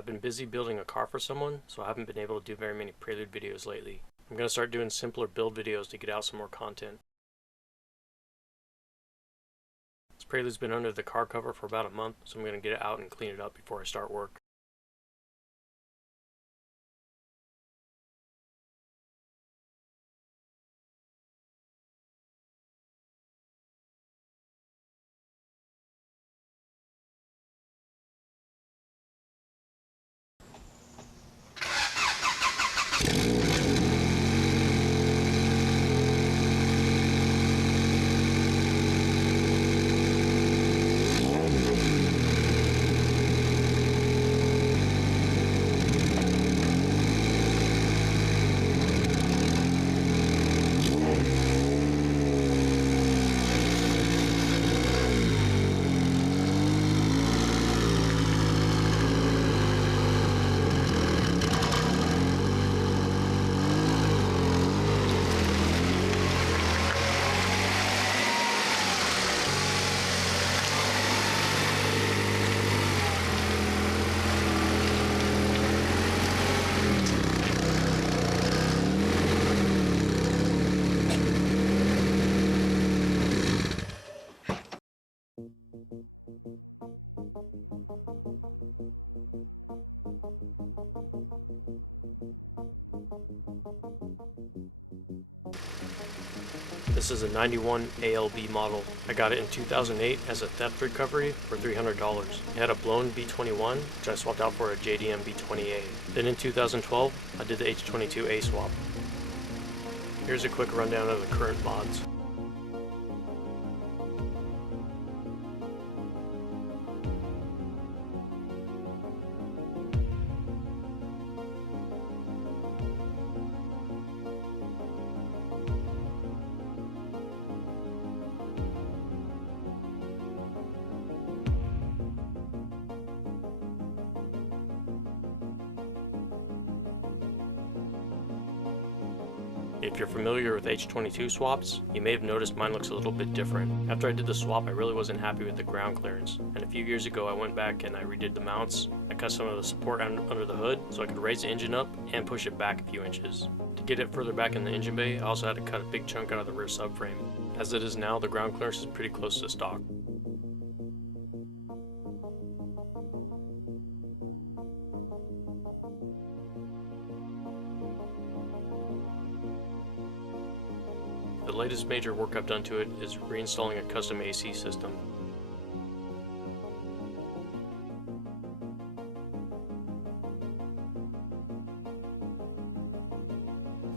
I've been busy building a car for someone, so I haven't been able to do very many Prelude videos lately. I'm going to start doing simpler build videos to get out some more content. This Prelude's been under the car cover for about a month, so I'm going to get it out and clean it up before I start work. This is a 91 ALB model. I got it in 2008 as a theft recovery for $300. It had a blown B21, which I swapped out for a JDM B20A. Then in 2012, I did the H22a swap. Here's a quick rundown of the current mods. If you're familiar with H22 swaps, you may have noticed mine looks a little bit different. After I did the swap, I really wasn't happy with the ground clearance, and a few years ago I went back and I redid the mounts. I cut some of the support under the hood so I could raise the engine up and push it back a few inches. To get it further back in the engine bay, I also had to cut a big chunk out of the rear subframe. As it is now, the ground clearance is pretty close to stock. The latest major work I've done to it is reinstalling a custom AC system.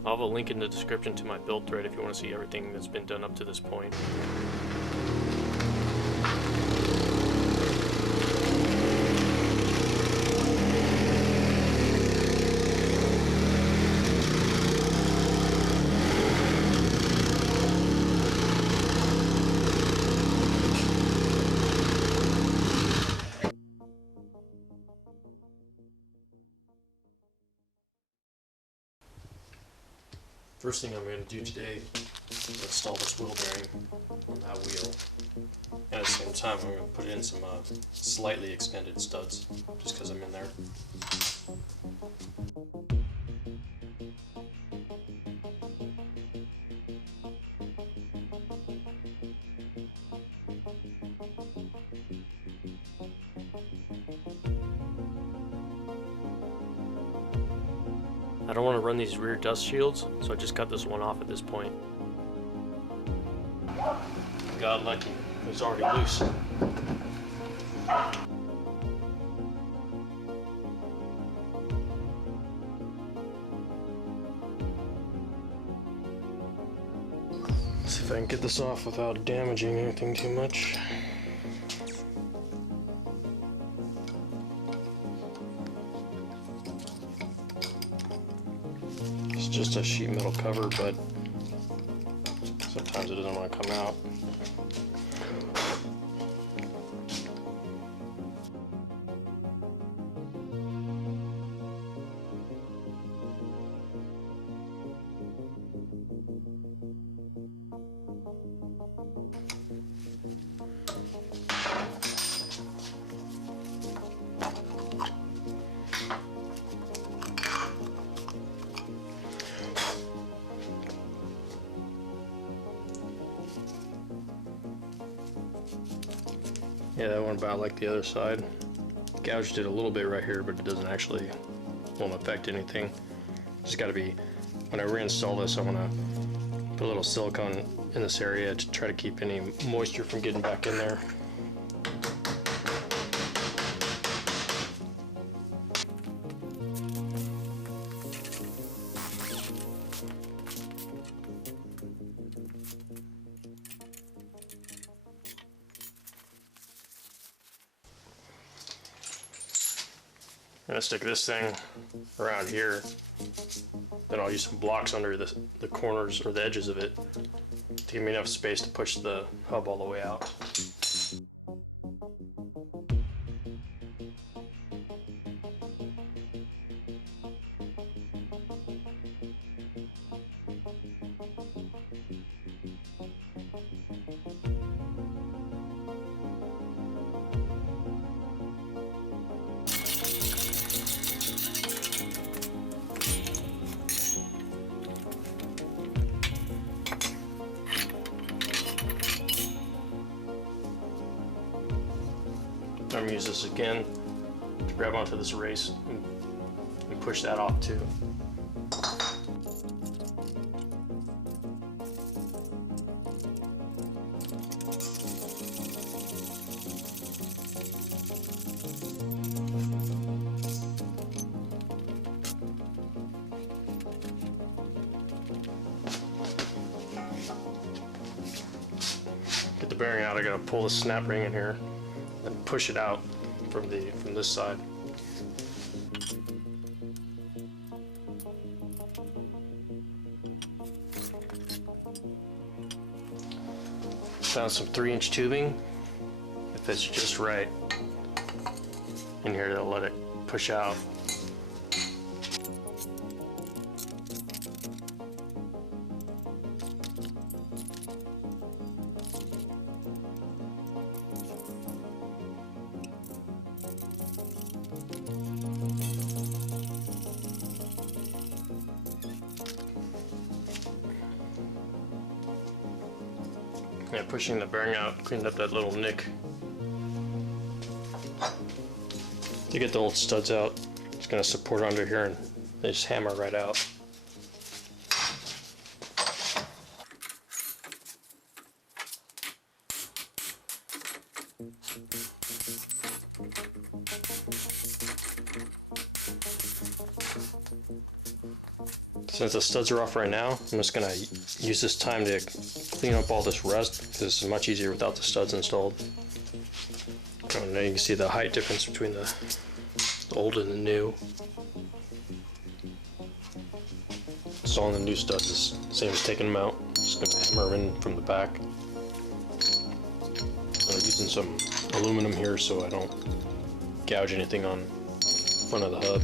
I'll have a link in the description to my build thread if you want to see everything that's been done up to this point. First thing I'm going to do today is install this wheel bearing on that wheel. And at the same time I'm going to put in some slightly extended studs, just because I'm in there. I don't want to run these rear dust shields, so I just cut this one off at this point. Got lucky, it was already loose. Let's see if I can get this off without damaging anything too much. It's just a sheet metal cover, but sometimes it doesn't want to come out. Yeah, that went about like the other side. Gouged it a little bit right here, but it doesn't actually, won't affect anything. Just gotta be, when I reinstall this, I wanna put a little silicone in this area to try to keep any moisture from getting back in there. I'm gonna stick this thing around here, then I'll use some blocks under the corners or the edges of it to give me enough space to push the hub all the way out. I'm going to use this again to grab onto this race and push that off too. Get the bearing out, I got to pull the snap ring in here and push it out from this side. Found some 3-inch tubing. It fits just right in here to let it push out. Yeah, pushing the bearing out cleaned up that little nick. To get the old studs out, it's going to support under here and they just hammer right out. Since the studs are off right now, I'm just going to use this time to clean up all this rust, because it's much easier without the studs installed. And now you can see the height difference between the old and the new. Installing the new studs is the same as taking them out. Just going to hammer in from the back. I'm using some aluminum here so I don't gouge anything on the front of the hub.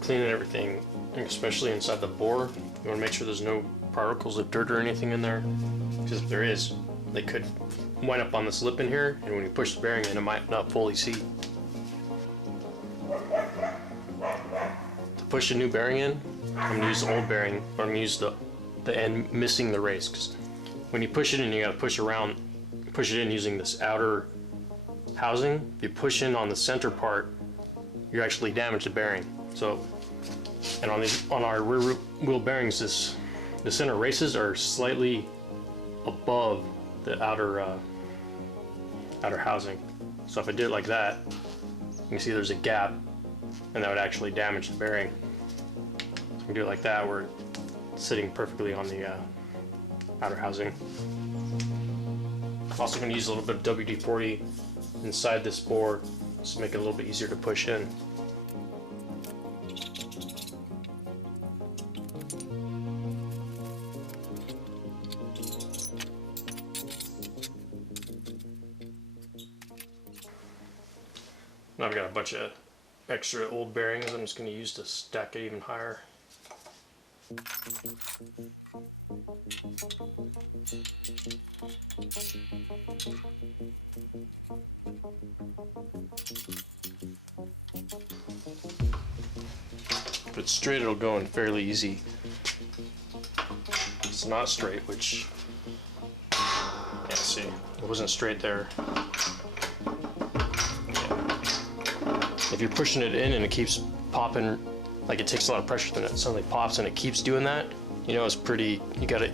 Cleaning everything, especially inside the bore. You want to make sure there's no particles of dirt or anything in there, because if there is, they could wind up on this lip in here, and when you push the bearing in, it might not fully seat. To push a new bearing in, I'm going to use the old bearing, or I'm going to use the end missing the race, because when you push it in, you got to push it in using this outer housing. If you push in on the center part, you actually damage the bearing. So, and on our rear wheel bearings, the center races are slightly above the outer housing. So if I did it like that, you can see there's a gap, and that would actually damage the bearing. So I can do it like that, where it's sitting perfectly on the outer housing. I'm also going to use a little bit of WD-40 inside this bore to make it a little bit easier to push in. Now I've got a bunch of extra old bearings I'm just going to use to stack it even higher. If it's straight, it'll go in fairly easy. It's not straight, which, yeah, see, it wasn't straight there. Yeah. If you're pushing it in and it keeps popping, like it takes a lot of pressure, then it suddenly pops and it keeps doing that, you know, it's pretty,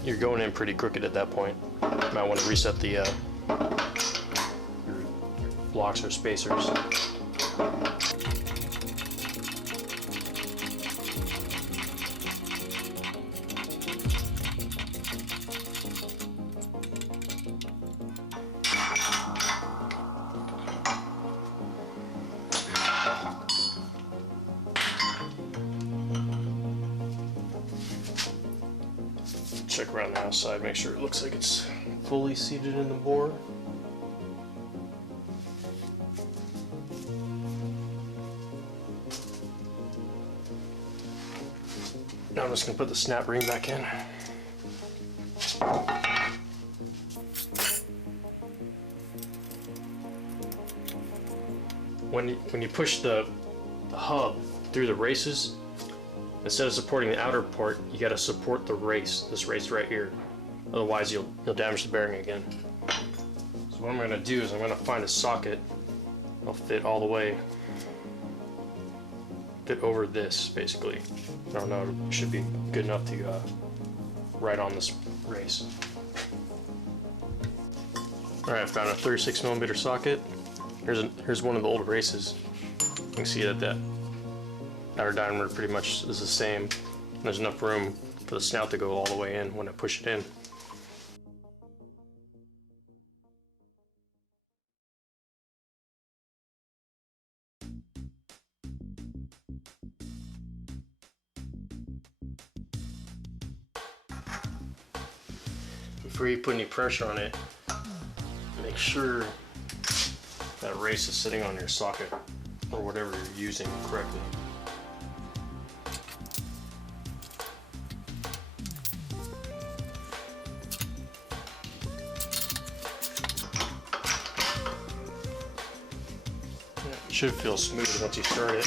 you're going in pretty crooked at that point. You might want to reset the your blocks or spacers. Check around the outside, make sure it looks like it's fully seated in the bore. Now I'm just going to put the snap ring back in. When you push the hub through the races, instead of supporting the outer part, you got to support the race, this race right here. Otherwise you'll damage the bearing again. So what I'm going to do is I'm going to find a socket that'll fit all the way, fit over this basically. I don't know, it should be good enough to ride on this race. Alright, I found a 36mm socket. Here's one of the old races. You can see that outer diameter pretty much is the same. There's enough room for the snout to go all the way in when I push it in. Before you put any pressure on it, make sure that race is sitting on your socket or whatever you're using correctly. It should feel smooth once you start it.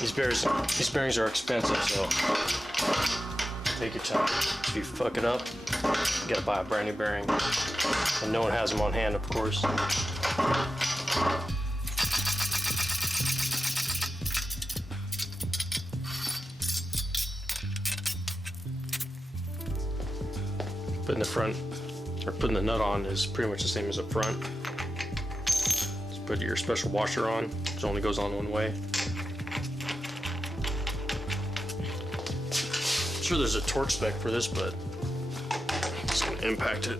These bearings are expensive, so take your time. If you fuck it up, you gotta buy a brand new bearing. And no one has them on hand, of course. Putting the front, or putting the nut on is pretty much the same as the front. Just put your special washer on, which only goes on one way. I'm sure there's a torque spec for this, but I'm just gonna impact it.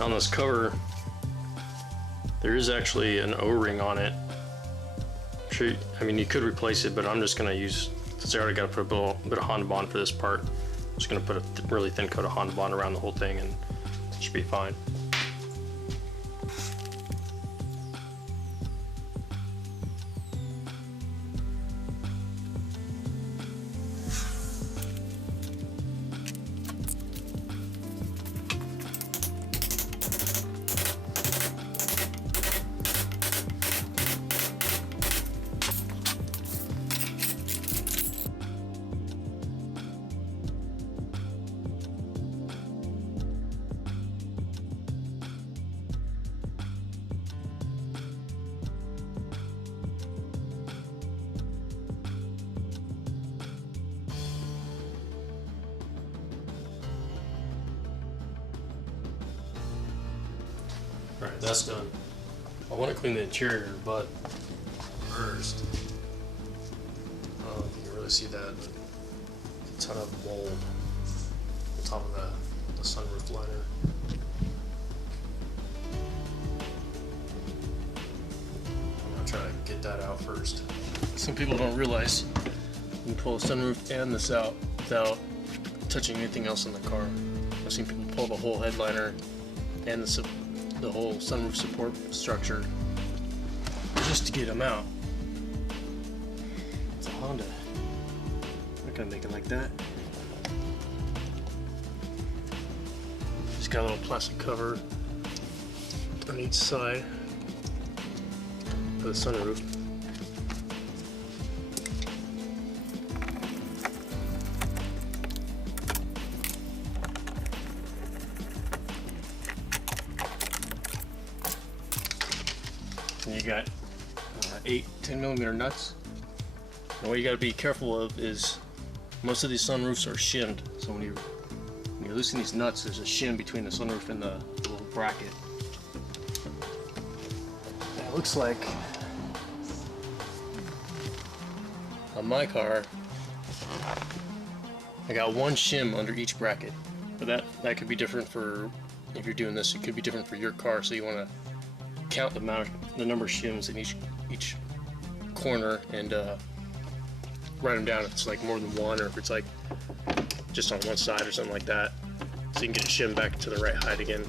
On this cover, there is actually an O-ring on it. Sure, I mean, you could replace it, but I'm just gonna use, since I already got to put a bit of Honda Bond for this part, I'm just gonna put a really thin coat of Honda Bond around the whole thing and it should be fine. Alright, that's done. I want to clean the interior, but first, I don't know if you can really see that, but a ton of mold on top of the sunroof liner. I'm going to try to get that out first. Some people don't realize You can pull the sunroof and this out without touching anything else in the car. I've seen people pull the whole headliner and the whole sunroof support structure just to get them out. It's a Honda. I'm not gonna make it like that. Just got a little plastic cover on each side of the sunroof. And you got 8 10mm nuts. And what you got to be careful of is most of these sunroofs are shimmed. So when you loosen these nuts, there's a shim between the sunroof and the little bracket. And it looks like on my car, I got one shim under each bracket. But that could be different for, if you're doing this, it could be different for your car. So you want to count the number of shims in each corner and write them down if it's like more than one, or if it's like just on one side or something like that, so you can get a shim back to the right height again.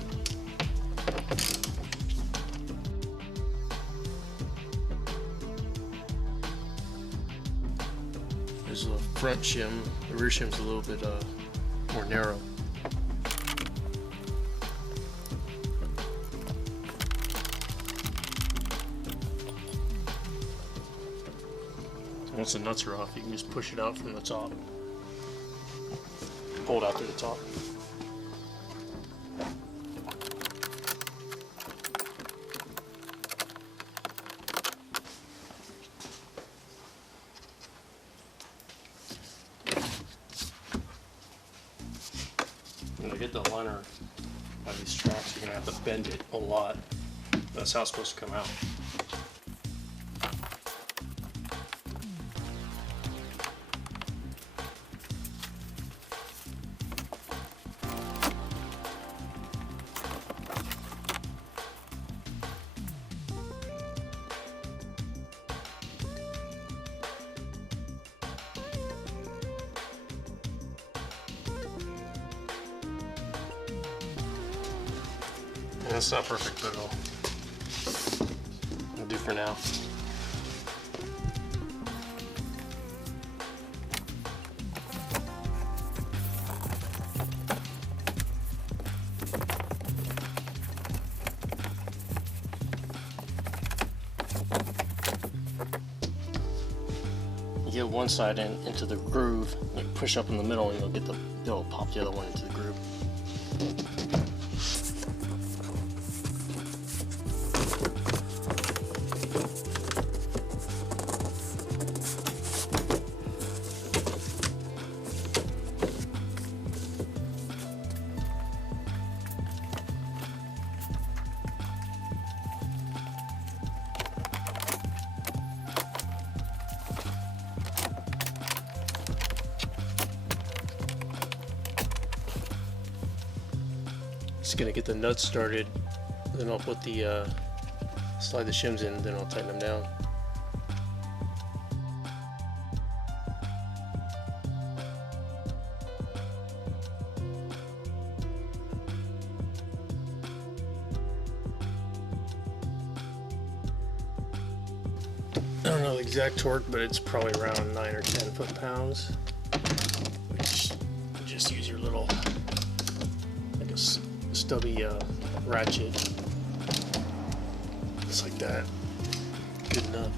There's a front shim. The rear shim's a little bit more narrow. Once the nuts are off, you can just push it out from the top. Pull it out to the top. When I get the liner out of these tracks, you're going to have to bend it a lot. That's how it's supposed to come out. And it's not perfect, but it'll do for now. You get one side into the groove, you push up in the middle, and you'll pop the other one into the groove. Just gonna get the nuts started, then I'll put slide the shims in, then I'll tighten them down. I don't know the exact torque, but it's probably around 9 or 10 foot-pounds. Just use your little, like a stubby ratchet, just like that. Good enough.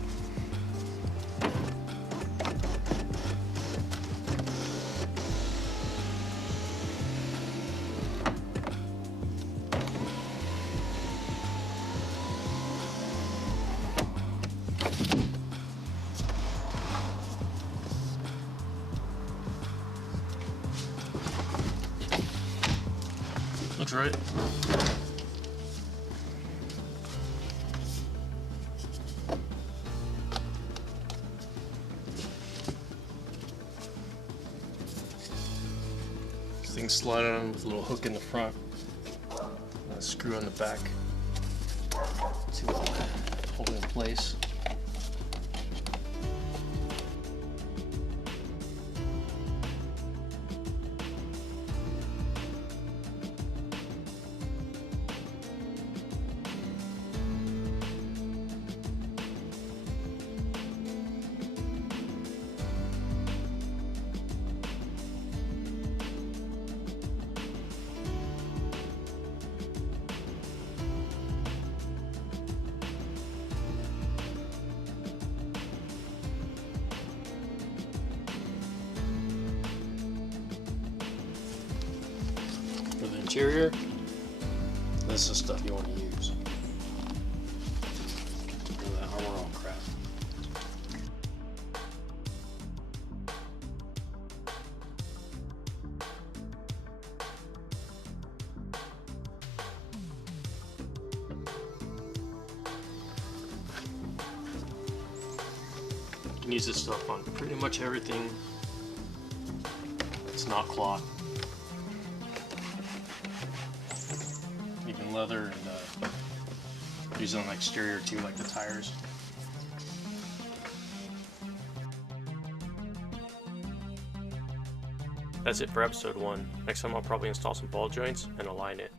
Looks right. This thing's slide on with a little hook in the front, and a screw on the back to hold it in place. interior, this is stuff you want to use. That armor all crap. You can use this stuff on pretty much everything. It's not cloth. Even leather, and use it on the exterior too, like the tires. That's it for episode 1. Next time I'll probably install some ball joints and align it.